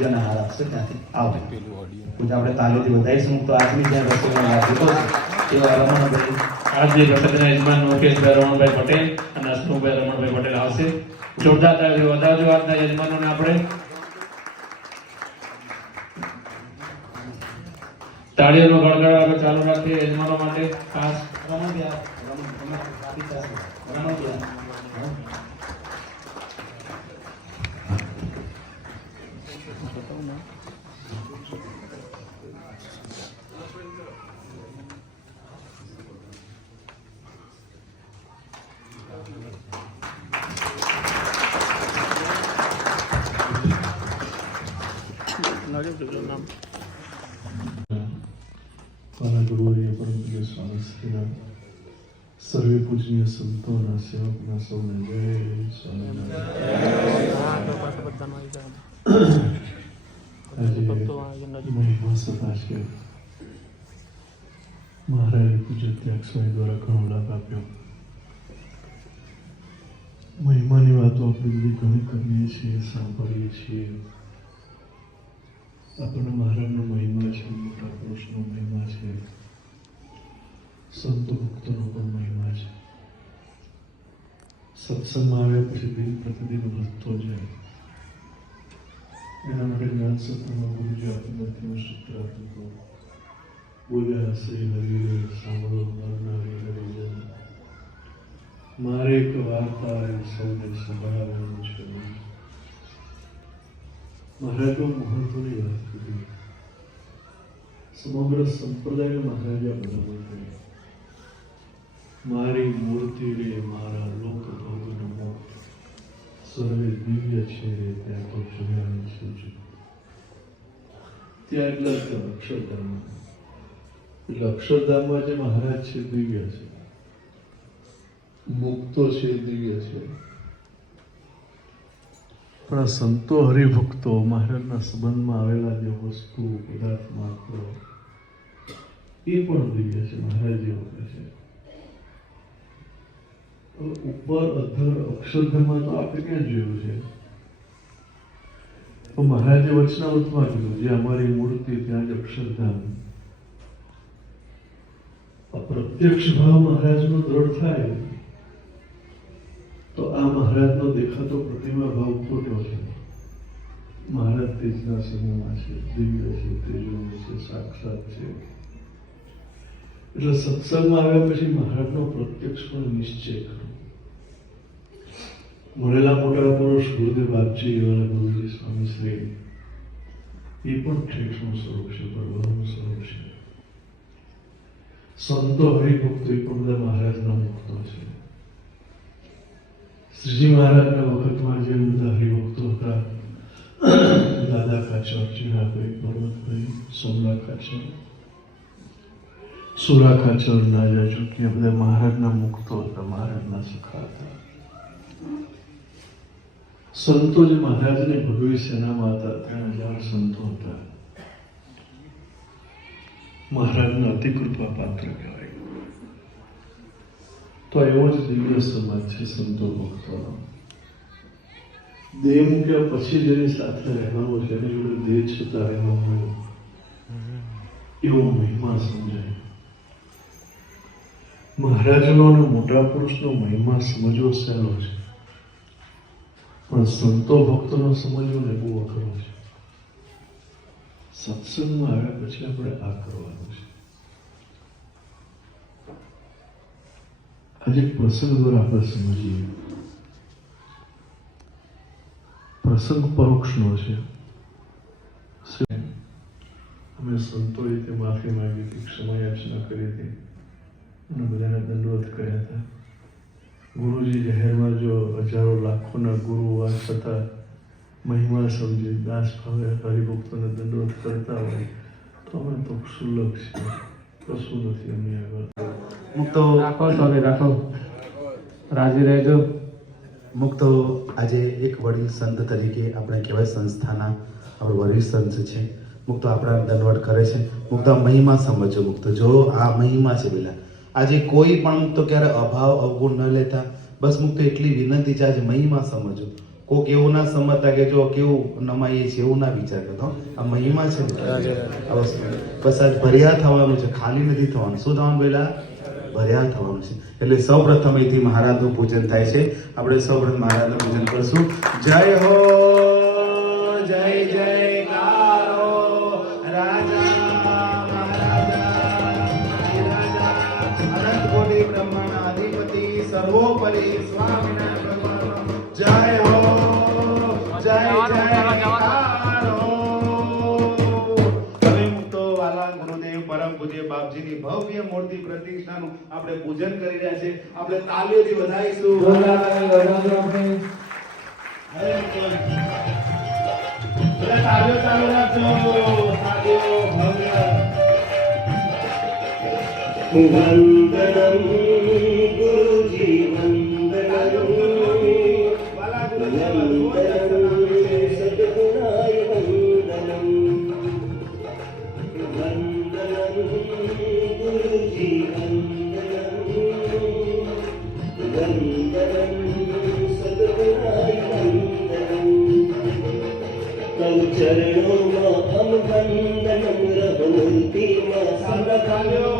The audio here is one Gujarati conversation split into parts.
હાર આપશે ત્યાંથી આવો આપણે તાલીથી વધારીશું. તો આજની જ્યાં રસોઈનો લાભ લીધો છે એવા રમણભાઈ આજની વખતના યજમાન મુકેશભાઈ રમણભાઈ પટેલ અને હસમુખભાઈ રમણભાઈ પટેલ આવશે. જોરદાર તાળીઓ વધારજો આજના યજમાનોને. આપણે તાળીઓનો ગણગણ આપણે ચાલુ રાખીએ યજમાનો માટે. ખાસ મારા ગુરુવર્ય પરમ પ્રિય સ્વામી શ્રીના સર્વે પૂજનીય સંતોના સેવકના સૌને જય સ્વામિનારાયણ. મહિમા સભા છે. મહારાજે પૂજ્ય ત્યાગ સ્વામી દ્વારા ઘણો લાભ આપ્યો. મહિમાની વાતો આપણે બધી ઘણી કરીએ છીએ, સાંભળીએ છીએ. આપણને મહારાજનો મહિમા છે, મોટા પુરુષનો મહિમા છે, સંતો ભક્તોનો પણ મહિમા છે. સત્સંગમાં આવ્યા પછી દિન પ્રતિદિન વધતો જાય. એના માટે જ્ઞાન સત્સંગમાં ગુરુજી આપણને સૂત્ર આપ્યું હતું. બોલ્યા શ્રી હરિ સાંભળો નરનારી હરિજન, મારે એક વાર્તા એ સૌને સંભળાવવાનું છે. મહારાજો મહત્વની વાત કરી. સમગ્ર સંપ્રદાય મહારાજા બરાબર કરી. મારી મૂર્તિ રે મારા લોક ભોગ નમો, સર્વે દિવ્ય છે રે ત્યાં તો જોયાની સૂચી. ત્યાં એટલે અક્ષરધામ. એટલે અક્ષરધામમાં જે મહારાજ છે દિવ્ય છે, મુક્તો છે દિવ્ય છે. પણ આ સંતો હરિભક્તો મહારાજના સંબંધમાં આવેલા જે વસ્તુ પદાર્થ માત્ર એ પણ દિવ્ય છે. મહારાજ જે વખતે છે ઉપર અધર અક્ષરધામમાં તો આપણે ક્યાં જોયું છે? તો મહારાજે વચનાવૃતમાં કીધું જે અમારી મૂર્તિ ત્યાં જ અક્ષરધામ. અપ્રત્યક્ષ ભાવ મહારાજનો દ્રઢ થાય તો આ મહારાજનો દેખાતો પ્રતિમા ભાવ ખોટો છે. મહારાજ તેજના સમૂહમાં છે, દિવ્ય છે, તેજોમય છે, સાક્ષાત છે. એટલે સત્સંગમાં આવ્યા પછી મહારાજનો પ્રત્યક્ષ પણ નિશ્ચય કરો. મળેલા મોટા પુરુષ ગુરુદેવ બાપજી વાળા ગુરુજી સ્વામી શ્રી એ પણ ઠેઠનું સ્વરૂપ છે, ભગવાનનું સ્વરૂપ છે. સંતો હરિભક્તો એ પણ બધા મહારાજના મુક્તો છે. શ્રીજી મહારાજના વખતમાં જે બધા હરિભક્તો હતા, દાદા ખાચર, ચિરાભાઈ, પર્વતભાઈ, સોમલા ખાચર, સુરા ખાચર, નાજા ચૂંટણી, બધા મહારાજના મુક્તો હતા, મહારાજના સખા હતા. સંતો જે મહારાજની ભગવી સેનામાં હતા, 3000 સંતો હતા. મહારાજના અતિ કૃપા પાત્ર કહેવાય. તો એવો જ દિવ્ય સમાજ છે સંતો ભક્તોનો. દેહ મૂક્યા પછી જેની સાથે રહેવાનું છે, એની જોડે દેહ છતાં રહેવાનું, એવો મહિમા સમજાય. મહારાજનો અને મોટા પુરુષનો મહિમા સમજવો સહેલો છે, પણ સંતો ભક્તોનો સમજવો ને બહુ અઘરો છે. સત્સંગમાં આવ્યા પછી આપણે આ કરવાનું છે. આજે પ્રસંગ દ્વારા આપણે સમજીએ. પ્રસંગ પરોક્ષનો છે. અમે સંતોએ તે માફી માંગી હતી, ક્ષમા યાચના કરી હતી અને બધાને દંડવત કર્યા હતા. ગુરુજી જાહેરમાં જો હજારો લાખોના ગુરુ હોવા છતાં મહિમા સમજી દાસ ભાવે હરિભક્તોને દંડવત કરતા હોય તો અમે તો ક્ષુલ્લક છીએ, કશું નથી અમે આગળ. મુક્તો રાખો સ્વામી, રાખો, રાજી રહેજો. મુક્તો આજે એક વડીલ સંત તરીકે આપણે કહેવાય સંસ્થાના આપણે વડીલ સંત છે. મુક્તો આપણા દંડવત કરે છે. મુક્તો મહિમા સમજો. મુક્તો જો આ મહિમા છે પેલા આજે કોઈ પણ મુક્તો ક્યારે અભાવ અવગુણ ન લેતા. બસ મુક્તો એટલી વિનંતી છે આજે મહિમા સમજો. કોઈક એવું ના સમજતા કે જો કેવું નમાઈએ છીએ એવું ના વિચાર કરતો. આ મહિમા છે ને આ વસ્તુ. બસ આજ ભર્યા થવાનું છે, ખાલી નથી થવાનું. શું થવાનું પહેલા? ભર્યા થવાનું છે. એટલે સૌપ્રથમ અહીંથી મહારાજનું પૂજન થાય છે. આપણે સૌપ્રથમ મહારાજનું પૂજન કરશું. જય હો, જય જયકારો રાજા મહારાજા અનંત કોટી બ્રહ્માંડ અધિપતિ સર્વોપરી સ્વામિનારાયણ ભગવાન જય હો, જય જયકારો. હવે મુક્તો વાલા ગુરુદેવ પરમ પૂજ્ય બાપજીની ભવ્ય મૂર્તિ પ્રતિષ્ઠાનું આપણે પૂજન કરી રહ્યા છે. આપણે તાલીઓથી વધાવીશું. બધા તાલીઓ ચાલુ રાખજો. તાલીઓ ભવ્ય. વંદનમ ગુરુજી વંદનમ વાલા વંદનમ સદગુણાય વંદનમ વંદનમ ગુરુજી વંદનમ વંદનમ સદગુણાય વંદનમ તવ ચરણોમાં અમ વંદનમ રહમૂર્તિમાં સર્વકાલ્યો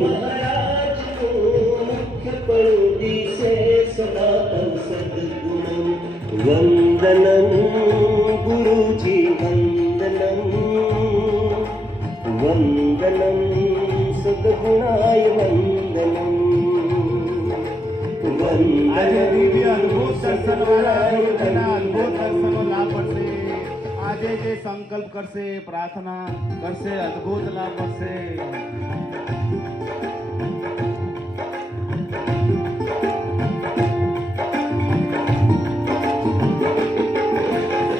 મહારાજનું મુખ્ય પરોદી સે સદા તવ સદગુણમ વંદનમ ગુરુજી વંદનમ વંદનમ સદગુણાય વંદનમ આજે દિવ્ય અદ્ભુત દર્શન વાળા ગુરુજીના અદ્ભુત દર્શનનો લાભ મળશે. આજે જે સંકલ્પ કરશે, પ્રાર્થના કરશે, અદ્ભુત લાભ મળશે.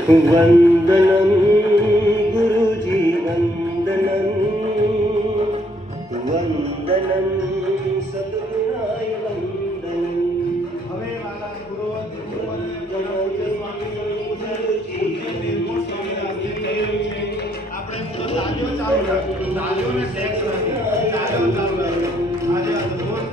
વંદનમ ગુરુજી વંદનમ વંદનમ સદગુણાય વંદનમ હવે વાલા ગુરુઓ નિર્ગુણ સ્વામીને આરતી થઈ રહી છે. આપણે તાલીઓ ચાલુ રાખો. તાલીઓને ટેક્સ નથી. તાલીઓ ચાલુ રાખો. આજે અદ્ભુત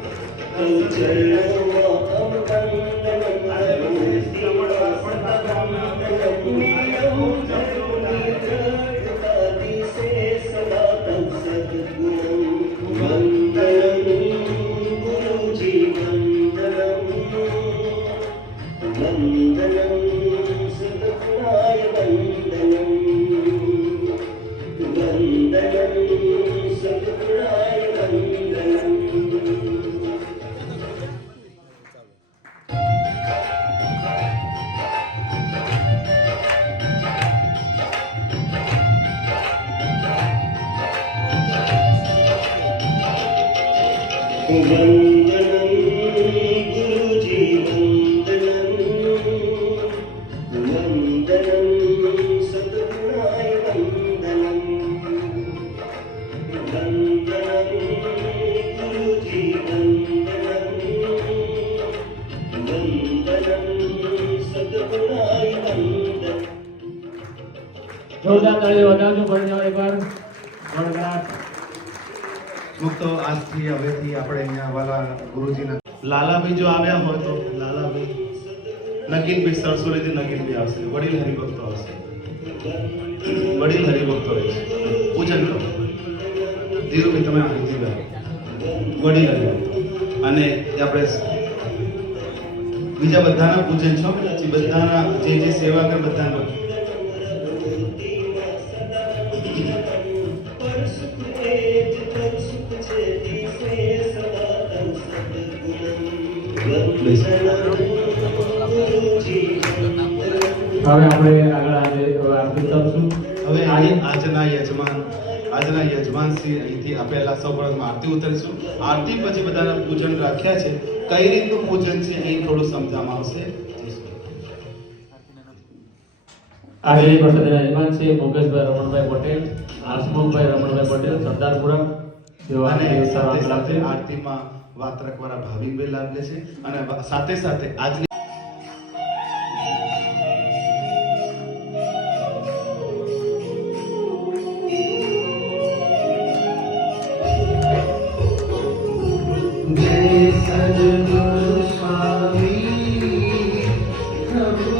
વંદનમ ગુરુજી વંદનમ વંદનમ સદગુણાય વંદનમ વંદનમ ગુરુજી વંદનમ વંદનમ સદગુણાય વંદનમ. જોરદાર તાળીઓ વગાડજો. ભણજો એકવાર ગણગણાટ. મુક્તો આજથી હવેથી આપણે અહીંયા વાલા ગુરુજીના લાલાભાઈ જો આવ્યા હોય તો લાલાભાઈ, નગીનભાઈ સરસોલીથી નગીનભાઈ આવશે, વડીલ હરિભક્તો આવશે. વડીલ હરિભક્તો રહેશે. પૂજન કરો. ધીરુભાઈ તમે અહીંથી આવ્યા. વડીલ હરિભક્તો અને આપણે બીજા બધાના પૂજન છો. બધાના જે સેવા કરે બધાના હવે આપણે આગળ આજે આરતી કરશું. હવે આજના યજમાન શ્રી અહીંથી આપેલા સૌપ્રથમ આરતી ઉતરીશું. આરતી પછી બધાના પૂજન રાખ્યા છે. કઈ રીતનું પૂજન છે અહીં થોડું સમજાવવામાં આવશે. આજે પ્રસાદના યજમાન છે મુકેશભાઈ રમણભાઈ પટેલ, હસમુખભાઈ રમણભાઈ પટેલ, સરદારપુરા. અને સાથે સાથે આરતીમાં વાત્રકવાળા ભાવિકભાઈ લાભ લે છે. અને સાથે સાથે આજની સદગુરુ સ્વામી પ્રભુ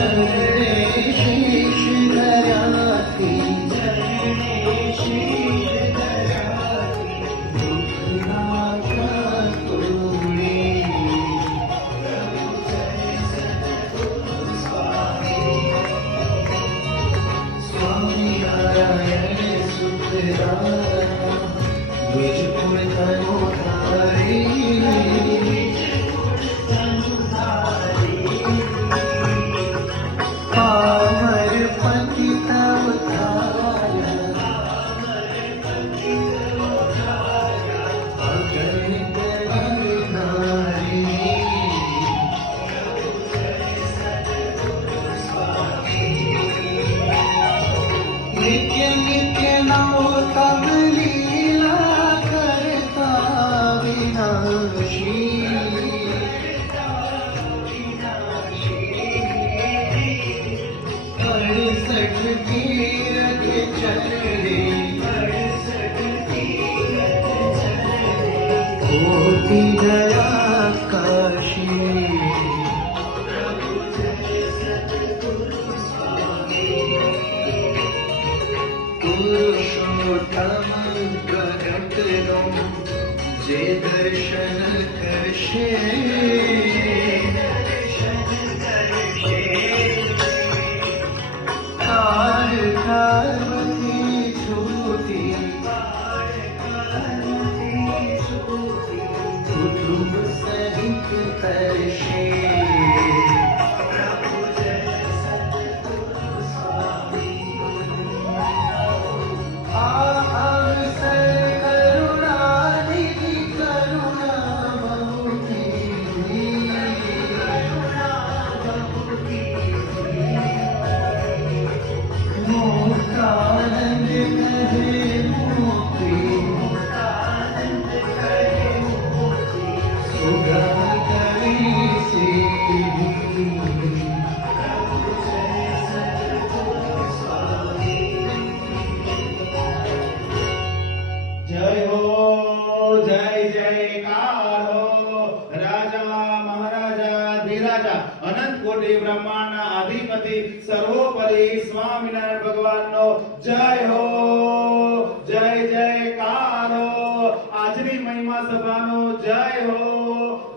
चरणे शीश धराती दुख नाशा तोड़े स्वामी नारायण सुखदाता द्विजपुर तनोधारी पामर पतित उद्धार अगणित गिरधारी नित्य नित्य नमो तब लीला करता विनाशी अड़सठ तीरथ चढ़े कोटि गया काशी पुरुषोत्तम प्रगट नो जे दर्शन करशे कार कार्वती छूटी कुटुंब सहित करशे जय हो जय जयकार हो राजा महाराजा धीराजा अनंत कोटि ब्रह्मांड अधिपति सर्वोपरि स्वामीनारायण भगवान नो जय हो जय जयकार हो આજની મહિમા સભાનો જય हो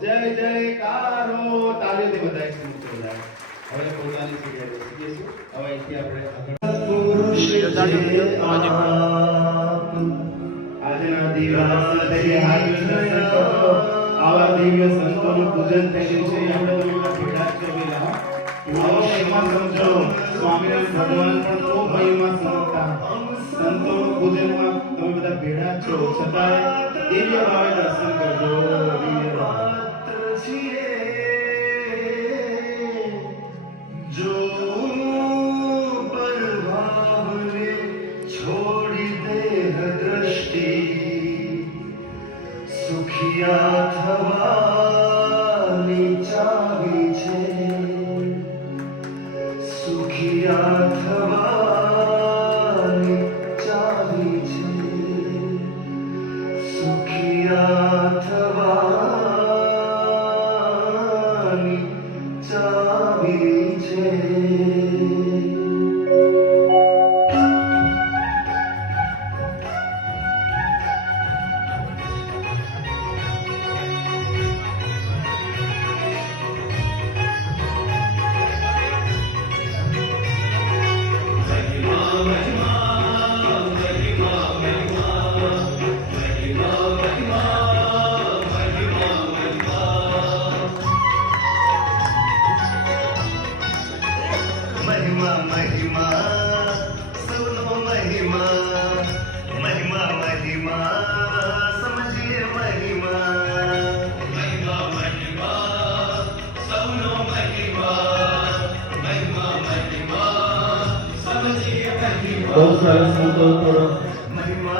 जय जयकार हो તાળીઓથી બધાય સ્તુતિ કરાય હવે પોતાની જગ્યાએ બેસી જઈશું હવે અહીંથી આપણે આગળ પુરુષ આજના દિવસે હાજર કરો આવા દિવ્ય સંતોનું પૂજન થઈ રહ્યું છે આપણે તમે ભેડા છો બેલા આવો મહિમા સમજો સ્વામિનારાયણ ભગવાન પણ તો મહિમા સમજતા સંતોનું પૂજનમાં તમે બધા ભેડા છો છતાંય દિવ્ય ભાવે દર્શન કરજો દિવ્ય ભાવે जो प्रभाव ने छोड़ी देह दृष्टि सुखिया थवानी चावी छे सुखिया थवानी चावी छे सुखिया थवानी चावी छे महिमा महिमा सुनो महिमा महिमा महिमा समझिए महिमा महिमा महिमा सुनो महिमा महिमा महिमा समझिए महिमा बहुत सारा संतो थोड़ा महिमा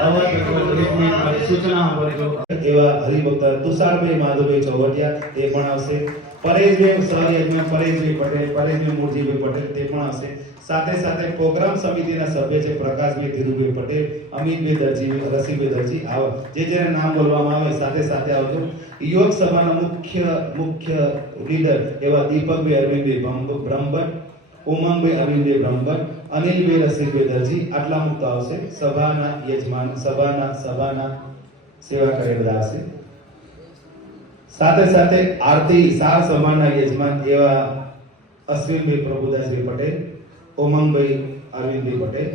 સૂચના આપજો એવા હરિભક્ત તુષારભાઈ માધવભાઈ ચૌવટિયા તે પણ આવશે પરેશભાઈ સહયજ્ઞ પરેશભાઈ પટેલ પરેશભાઈ મૂળજીભાઈ પટેલ તે પણ આવશે સાથે સાથે પ્રોગ્રામ સમિતિના સભ્ય છે પ્રકાશભાઈ ધીરુભાઈ પટેલ અમિતભાઈ દરજી રસીભાઈ દરજી આવો જેના નામ બોલવામાં આવે સાથે સાથે આવજો યોગ સભાના મુખ્ય લીડર એવા દીપકભાઈ અરવિંદભાઈ બ્રહ્મભટ્ટ ઉમંગભાઈ અરવિંદભાઈ બ્રહ્મભટ્ટ, અનિલભાઈ રસિકભાઈ દરજી આટલા મુક્તો આવશે. સભાના યજમાન સભાના સેવા કરે બધા આવશે. સાથે સાથે આરતી સાર સભાના યજમાન એવા અશ્વિનભાઈ પ્રભુદાસભાઈ પટેલ, ઉમંગભાઈ અરવિંદભાઈ પટેલ.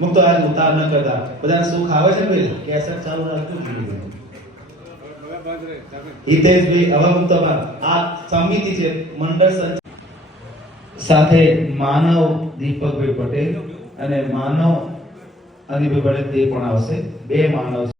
મુક્તો આજ ઉતાર ન કરતા બધાને સુખ આવે છે ભાઈ કેસેટ ચાલુ રાખવું જોઈએ. હિતેશભાઈ હવે મુક્તમાં આ સમિતિ છે મંડળ સાથે માનવ દીપકભાઈ પટેલ અને માનવ અનિલભાઈ પટેલ તે પણ આવશે. બે માનવ